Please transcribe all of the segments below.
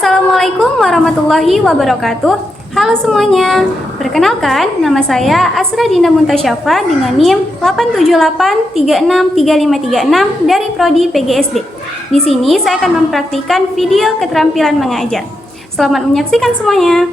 Assalamualaikum warahmatullahi wabarakatuh. Halo semuanya, perkenalkan nama saya Asra Dinda Muntasyafa dengan NIM 878363536 dari Prodi PGSD. Di sini saya akan mempraktikkan video keterampilan mengajar. Selamat menyaksikan semuanya.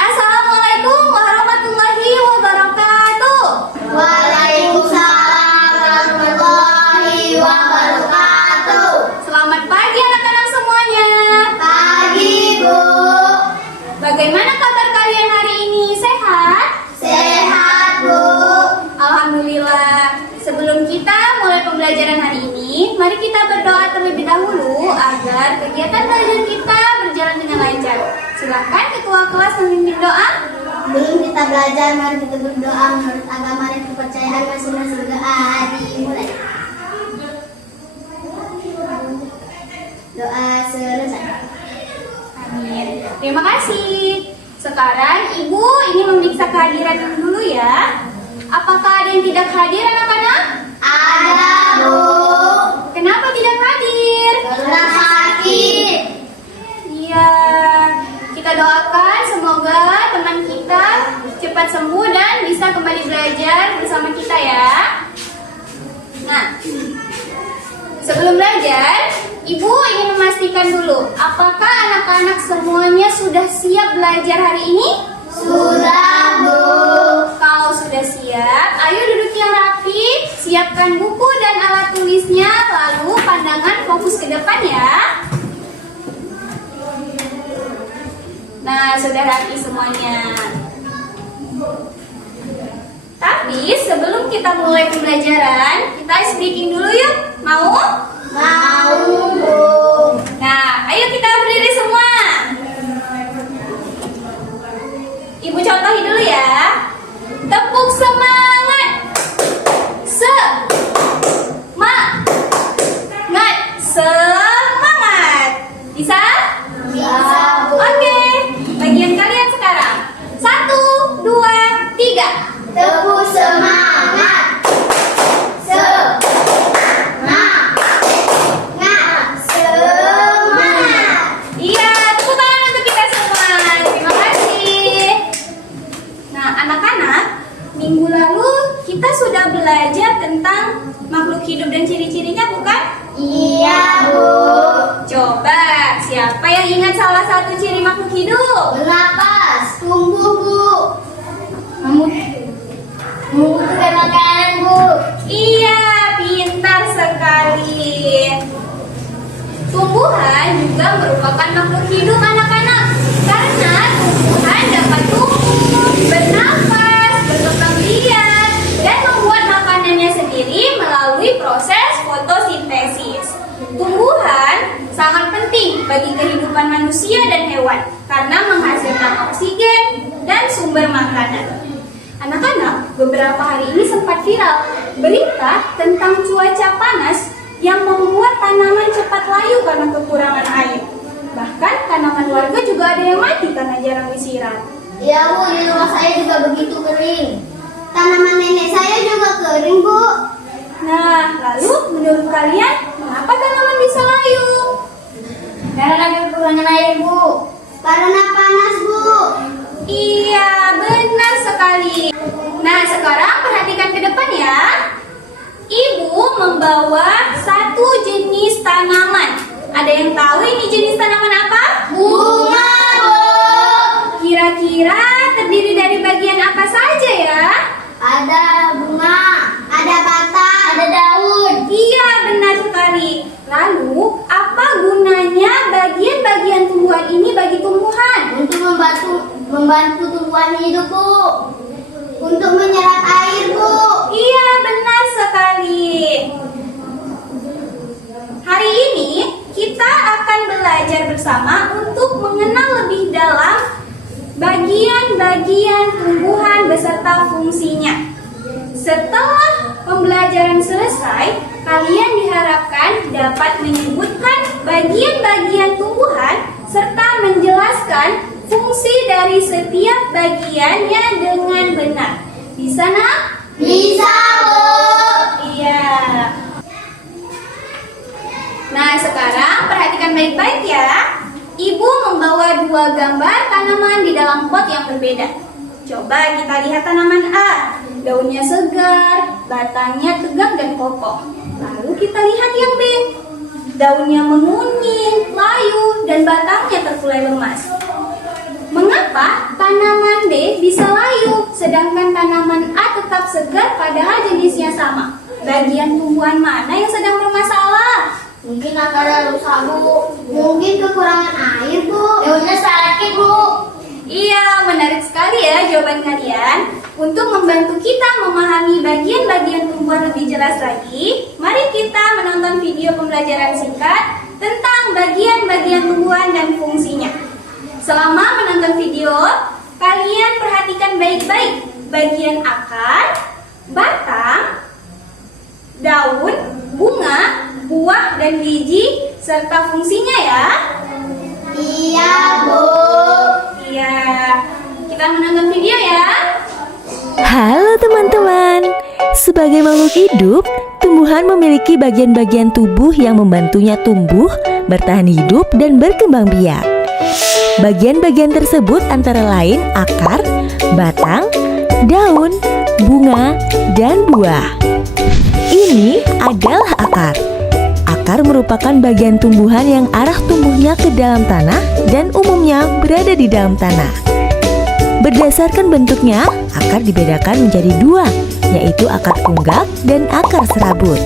Assalamualaikum warahmatullahi wabarakatuh. Waalaikumsalam warahmatullahi wabarakatuh. Selamat pagi anak-anak semuanya. Pagi, Bu. Bagaimana kabar kalian hari ini? Sehat? Sehat, Bu. Alhamdulillah. Sebelum kita mulai pembelajaran hari ini, mari kita berdoa terlebih dahulu agar kegiatan belajar kita berjalan dengan lancar. Silakan ketua kelas memimpin doa. Sebelum kita belajar, mari kita berdoa menurut agama dan kepercayaan masing-masing. Mulai. Doa selesai. Amin. Terima kasih. Sekarang Ibu ini memeriksa kehadiran dulu ya. Apakah ada yang tidak hadir anak-anak? Ada, Bu. Kenapa tidak hadir? Karena sakit. Iya. Kita doakan semoga teman kita cepat sembuh dan bisa kembali belajar bersama kita ya. Nah, sebelum belajar, Ibu ingin memastikan dulu, apakah anak-anak semuanya sudah siap belajar hari ini? Sudah, Bu. Kalau sudah siap, ayo duduk yang rapi, siapkan buku dan alat tulisnya, lalu pandangan fokus ke depan ya. Nah, sudah rapi semuanya. Tapi sebelum kita mulai pembelajaran, kita ice breaking dulu yuk. Mau? Mau, Bu. Nah, ayo kita berdiri semua. Ibu contohin dulu ya. Tepuk semangat. Semangat. Bisa? Bisa, Bu. Oke. Bagian kalian sekarang. 1, 2, 3. Tepuk semangat. Semangat. Iya, tepuk tangan untuk kita semua. Terima kasih. Nah, anak-anak, minggu lalu kita sudah belajar tentang makhluk hidup dan ciri-cirinya, bukan? Iya, Bu. Coba, siapa yang ingat salah satu ciri makhluk hidup? Bernapas, tumbuh, Bu. Membutuhkan makanan, Bu. Iya, pintar sekali. Tumbuhan juga merupakan makhluk hidup anak-anak. Karena tumbuhan dapat tumbuh, bernafas, berkembang biak, dan membuat makanannya sendiri melalui proses fotosintesis. Tumbuhan sangat penting bagi kehidupan manusia dan hewan karena menghasilkan oksigen dan sumber makanan. Anak-anak, beberapa hari ini sempat viral berita tentang cuaca panas yang membuat tanaman cepat layu karena kekurangan air. Bahkan tanaman warga juga ada yang mati karena jarang disiram. Iya, Bu. Di rumah saya juga begitu kering. Tanaman nenek saya juga kering, Bu. Nah, lalu menurut kalian mengapa tanaman bisa layu? Karena kekurangan air, Bu. Karena panas, Bu. Iya, benar sekali. Nah, sekarang perhatikan ke depan ya. Ibu membawa satu jenis tanaman. Ada yang tahu ini jenis tanaman apa? Bunga, Bu. Kira-kira terdiri dari bagian apa saja ya? Ada bunga, ada batang, ada daun. Iya, benar sekali. Lalu, apa gunanya bagian-bagian tumbuhan ini bagi tumbuhan? Untuk membantu tumbuhan hidup, Bu. Untuk menyerap air, Bu. Iya, benar sekali. Hari ini kita akan belajar bersama untuk mengenal lebih dalam bagian-bagian tumbuhan beserta fungsinya. Setelah pembelajaran selesai, kalian diharapkan dapat menyebutkan bagian-bagian tumbuhan serta menjelaskan fungsi dari setiap bagiannya dengan benar. Bisa, Nak? Bisa, Bu. Iya. Nah, sekarang perhatikan baik-baik lihat ya. Ibu membawa dua gambar tanaman di dalam pot yang berbeda. Coba kita lihat tanaman A. Daunnya segar, batangnya tegak dan kokoh. Lalu kita lihat yang B. Daunnya menguning, layu, dan batangnya terkulai lemas. Mengapa tanaman B bisa layu, sedangkan tanaman A tetap segar padahal jenisnya sama? Bagian tumbuhan mana yang sedang bermasalah? Mungkin akarnya rusak, Bu. Mungkin kekurangan air, Bu. Daunnya sakit, Bu. Iya, menarik sekali ya jawaban kalian. Untuk membantu kita memahami bagian-bagian tumbuhan lebih jelas lagi, mari kita menonton video pembelajaran singkat tentang bagian-bagian tumbuhan dan fungsinya. Selama menonton video, kalian perhatikan baik-baik bagian akar, batang, daun, bunga, buah, dan biji, serta fungsinya ya. Iya, Bu. Iya, kita menonton video ya. Halo teman-teman, sebagai makhluk hidup, tumbuhan memiliki bagian-bagian tubuh yang membantunya tumbuh, bertahan hidup, dan berkembang biak. Bagian-bagian tersebut antara lain akar, batang, daun, bunga, dan buah. Ini adalah akar. Akar merupakan bagian tumbuhan yang arah tumbuhnya ke dalam tanah dan umumnya berada di dalam tanah. Berdasarkan bentuknya, akar dibedakan menjadi dua, yaitu akar punggak dan akar serabut.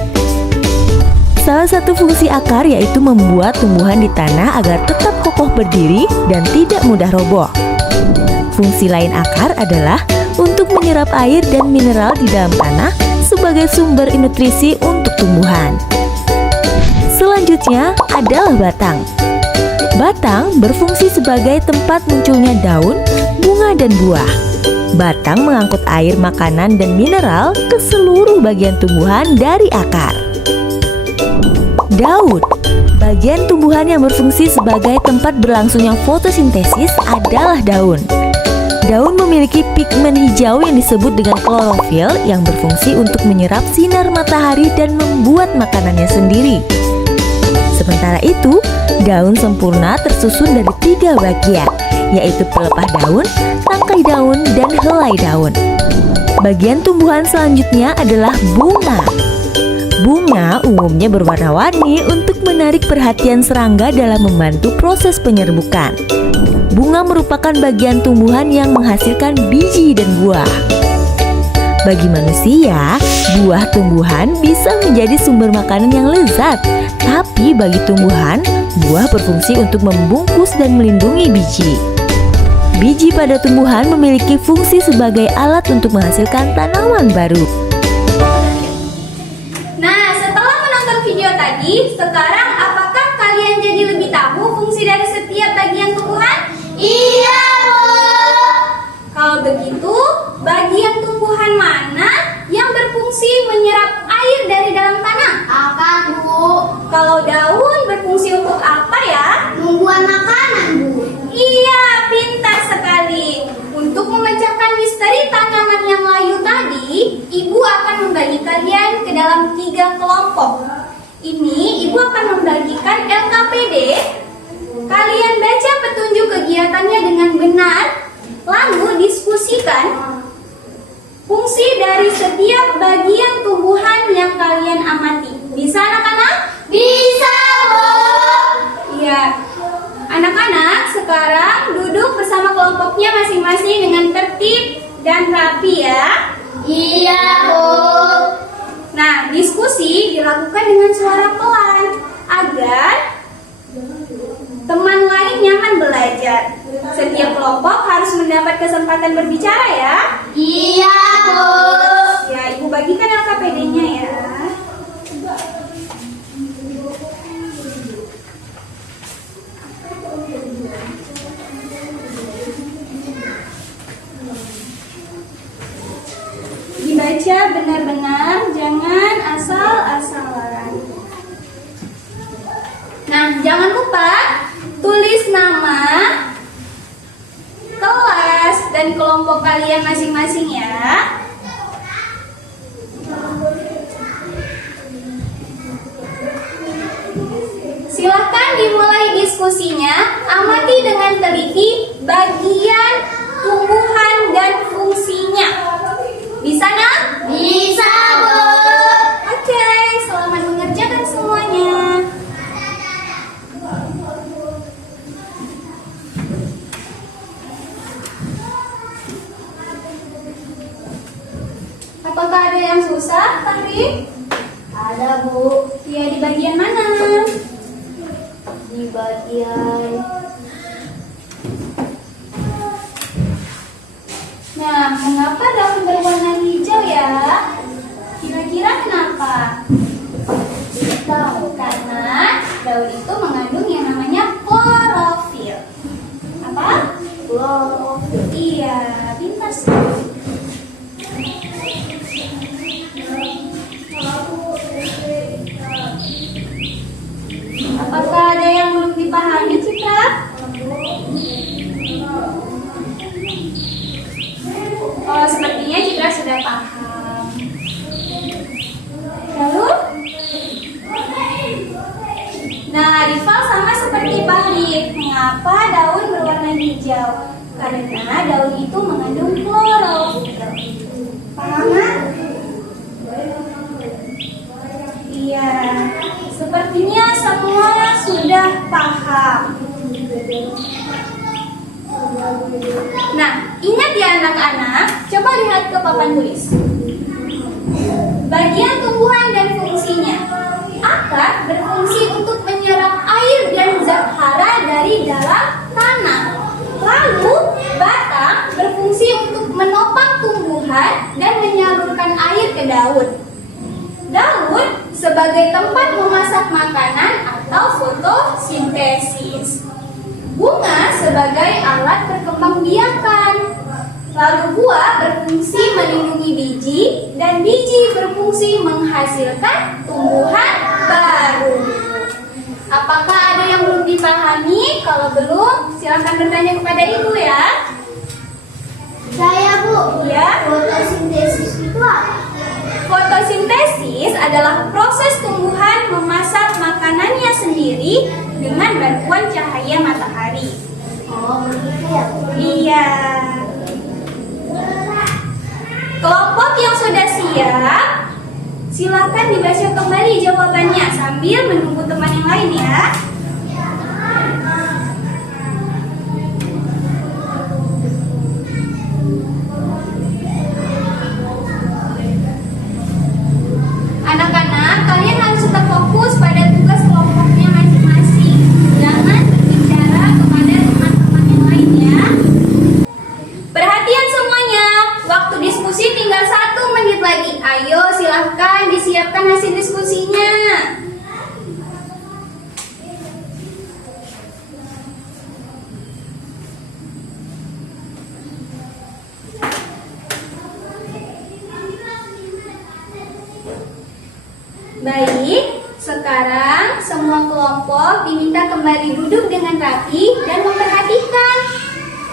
Salah satu fungsi akar yaitu membuat tumbuhan di tanah agar tetap kokoh berdiri dan tidak mudah roboh. Fungsi lain akar adalah untuk menyerap air dan mineral di dalam tanah sebagai sumber nutrisi untuk tumbuhan. Selanjutnya adalah batang. Batang berfungsi sebagai tempat munculnya daun, bunga, dan buah. Batang mengangkut air, makanan, dan mineral ke seluruh bagian tumbuhan dari akar. Daun, bagian tumbuhan yang berfungsi sebagai tempat berlangsungnya fotosintesis adalah daun. Daun memiliki pigmen hijau yang disebut dengan klorofil yang berfungsi untuk menyerap sinar matahari dan membuat makanannya sendiri. Sementara itu, daun sempurna tersusun dari 3 bagian, yaitu pelepah daun, tangkai daun, dan helai daun. Bagian tumbuhan selanjutnya adalah bunga. Bunga umumnya berwarna-warni untuk menarik perhatian serangga dalam membantu proses penyerbukan. Bunga merupakan bagian tumbuhan yang menghasilkan biji dan buah. Bagi manusia, buah tumbuhan bisa menjadi sumber makanan yang lezat. Tapi bagi tumbuhan, buah berfungsi untuk membungkus dan melindungi biji. Biji pada tumbuhan memiliki fungsi sebagai alat untuk menghasilkan tanaman baru. Nah, setelah menonton video tadi, sekarang apakah kalian jadi lebih tahu fungsi dari setiap bagian tumbuhan? Iya, Bu. Kalau begitu, bagian tumbuhan mana yang berfungsi menyerap air dari dalam tanah? Akar, Bu. Kalau daun berfungsi untuk apa ya? Membuat makanan, Bu. Iya, pintar sekali. Untuk memecahkan misteri tanaman yang layu tadi, Ibu akan membagi kalian ke dalam 3 kelompok. Ini Ibu akan membagikan LKPD. Kalian baca petunjuk kegiatannya dengan benar, lalu diskusikan fungsi dari setiap bagian tumbuhan yang kalian amati. Bisa anak-anak? Bisa, Bu. Iya. Anak-anak sekarang duduk bersama kelompoknya masing-masing dengan tertib dan rapi ya. Iya, Bu. Nah, diskusi dilakukan dengan suara pelan agar teman lain nyaman belajar. Setiap kelompok harus mendapat kesempatan berbicara ya. Iya, Bu. Ya, Ibu bagikan LKPD-nya ya. Dibaca benar-benar, jangan asal-asalan. Nah, jangan lupa tulis nama, kelas, dan kelompok kalian masing-masing ya. Silahkan dimulai diskusi. fungsinya, amati dengan teliti bagian tumbuhan dan fungsinya. Bisa, nak? Bisa, Bu. Oke, selamat mengerjakan semuanya. Apakah ada yang susah, Fahri? Ada, Bu. Ya, di bagian mana? Di bagian Nah, mengapa daun berwarna hijau ya? Kira-kira kenapa? Tahu, karena daun itu mengandung yang namanya klorofil. Apa? klorofil. Iya, pintar sekali. Apakah ada yang belum dipahami, Citra? Oh, sepertinya Citra sudah paham. Lalu? Nah, rival sama seperti Fahri. Mengapa daun berwarna hijau? Karena daun itu mengandung klorofil. Paham, Nak? Iya, sepertinya semua sudah paham. Nah, ingat ya anak-anak, coba lihat ke papan tulis. Bagian tumbuhan dan fungsinya. Akar berfungsi untuk menyerap air dan zat hara dari dalam tanah. Lalu, batang berfungsi untuk menopang tumbuhan dan menyalurkan air ke daun. Daun sebagai tempat memasak makanan atau fotosintesis. Bunga sebagai alat perkembangbiakan. Lalu buah berfungsi melindungi biji dan biji berfungsi menghasilkan tumbuhan baru. Apakah ada yang belum dipahami? Kalau belum, silakan bertanya kepada ibu ya. Saya, Bu. Ya. Fotosintesis itu apa? Fotosintesis adalah proses tumbuhan memasak makanannya sendiri dengan bantuan cahaya matahari. Oh, begitu ya, Bu. Iya. Kelompok yang sudah siap, silakan dibaca kembali jawabannya sambil menunggu teman yang lain ya. Anak-anak, kalian harus tetap fokus pada tugas kelompoknya masing-masing. Jangan berbicara kepada teman-teman yang lain ya. Perhatian semuanya, waktu diskusi tinggal 1 menit lagi. Ayo silahkan disiapkan hasil diskusinya. Baik, sekarang semua kelompok diminta kembali duduk dengan rapi dan memperhatikan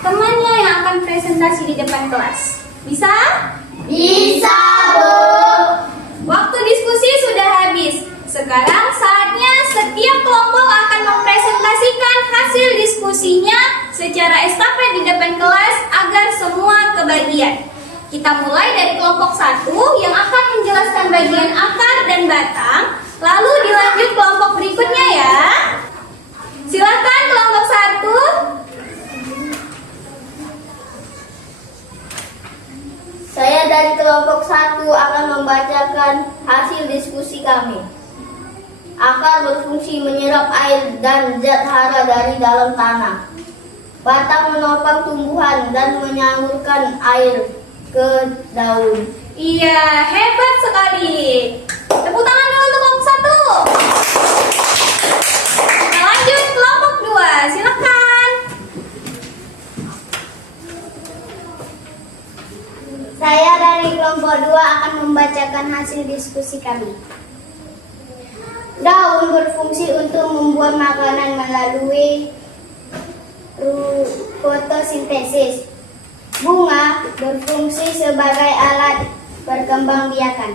temannya yang akan presentasi di depan kelas. Bisa? Bisa, Bu. Waktu diskusi sudah habis. Sekarang saatnya setiap kelompok akan mempresentasikan hasil diskusinya secara estafet di depan kelas agar semua kebagian. Kita mulai dari kelompok 1 yang akan menjelaskan bagian akar dan batang, lalu dilanjut kelompok berikutnya ya. Silakan kelompok 1. Saya dari kelompok 1 akan membacakan hasil diskusi kami. Akar berfungsi menyerap air dan zat hara dari dalam tanah. Batang menopang tumbuhan dan menyalurkan air ke daun. Iya, hebat sekali. Tepuk tangan dulu untuk kelompok 1. Kita lanjut kelompok 2. Silakan. Saya dari kelompok 2 akan membacakan hasil diskusi kami. Daun berfungsi untuk membuat makanan melalui fotosintesis. Bunga berfungsi sebagai alat perkembangbiakan.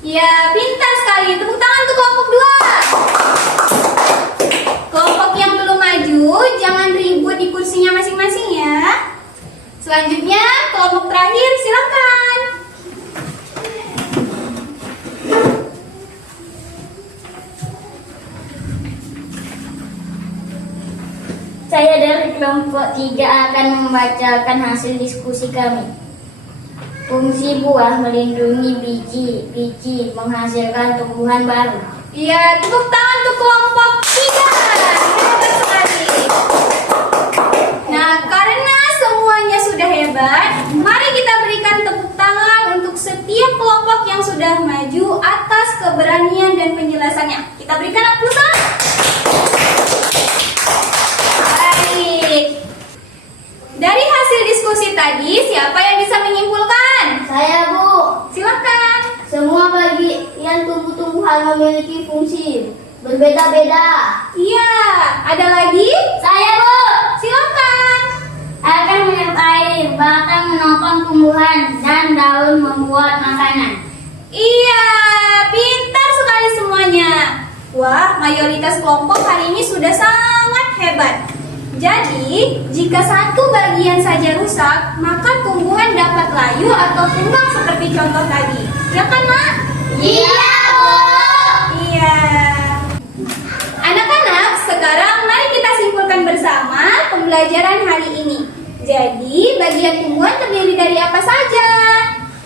Ya, pintar sekali. Tepuk tangan untuk kelompok 2. Kelompok yang belum maju kursinya masing-masing ya. Selanjutnya, kelompok terakhir silakan. Saya dari kelompok 3 akan membacakan hasil diskusi kami. Fungsi buah melindungi biji, biji menghasilkan tumbuhan baru. Iya, tepuk tangan untuk kelompok 3. Hebat sekali. Nah, karena semuanya sudah hebat, mari kita berikan tepuk tangan untuk setiap kelompok yang sudah maju atas keberanian dan penjelasannya. Kita berikan aplausan. Baik. Dari hasil diskusi tadi, siapa yang bisa menyimpulkan? Saya, Bu. Silakan. Semua bagian tumbuh-tumbuhan memiliki fungsi berbeda-beda. Iya, ada lagi? Saya, Bu. Silakan. Akan menyerap air, batang menopang tumbuhan, dan daun membuat makanan. Iya, pintar sekali semuanya. Wah, mayoritas kelompok hari ini sudah sangat hebat. Jadi, jika satu bagian saja rusak, maka tumbuhan dapat layu atau tumbang seperti contoh tadi. Ya kan, Mak? Iya, Bu. Iya. Anak-anak, sekarang mari kita simpulkan bersama pembelajaran hari ini. Jadi, bagian tumbuhan terdiri dari apa saja?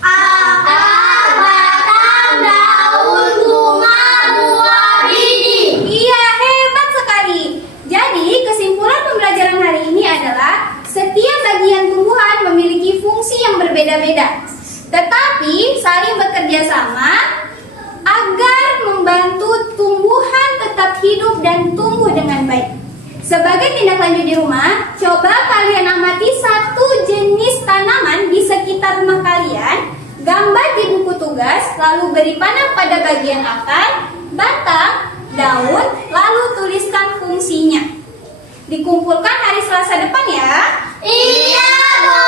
Akar, batang, daun, bunga, buah, biji. Iya, hebat sekali. Jadi, kesimpulan pembelajaran hari ini adalah setiap bagian tumbuhan memiliki fungsi yang berbeda-beda, tetapi saling bekerja sama agar membantu tumbuhan tetap hidup dan tumbuh dengan baik. Sebagai tindak lanjut di rumah, coba kalian amati satu jenis tanaman di sekitar rumah kalian, gambar di buku tugas, lalu beri panah pada bagian akar, batang, daun, lalu tuliskan fungsinya. Dikumpulkan hari Selasa depan ya. Iya, Bu.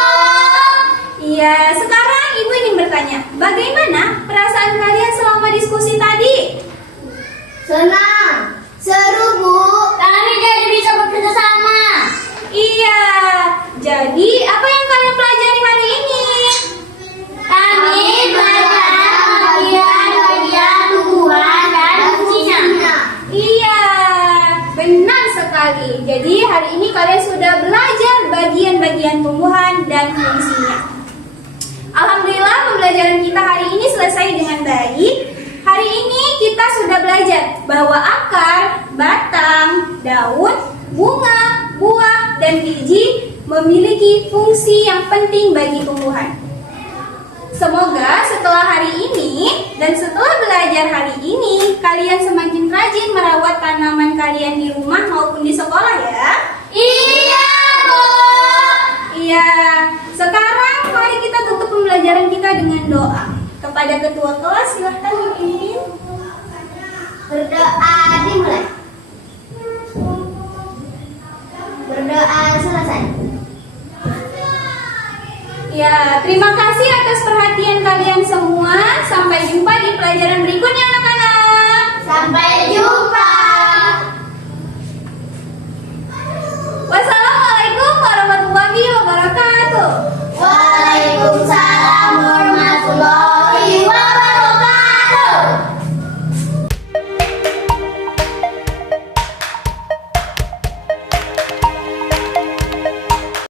Iya, sekarang Ibu ingin bertanya, bagaimana perasaan kalian selama diskusi tadi? Senang, seru, Bu. Kami jadi bisa bekerja sama. Iya, jadi apa yang kalian pelajari hari ini? Kami belajar bagian-bagian tumbuhan dan fungsinya. Iya, benar sekali. Jadi hari ini kalian sudah belajar bagian-bagian tumbuhan dan fungsinya. Alhamdulillah pembelajaran kita hari ini selesai dengan baik. Hari ini kita sudah belajar bahwa akar, batang, daun, bunga, buah, dan biji memiliki fungsi yang penting bagi tumbuhan. Semoga setelah hari ini dan setelah belajar hari ini, kalian semakin rajin merawat tanaman kalian di rumah maupun di sekolah ya. Iya, Bu. Iya, sekarang mari kita tutup pembelajaran kita dengan doa. Kepada ketua kelas silahkan dipimpin. Berdoa dimulai. Berdoa selesai. Ya, terima kasih atas perhatian kalian semua. Sampai jumpa di pelajaran berikutnya anak-anak. Sampai jumpa. Wassalamualaikum warahmatullahi wabarakatuh. Wah.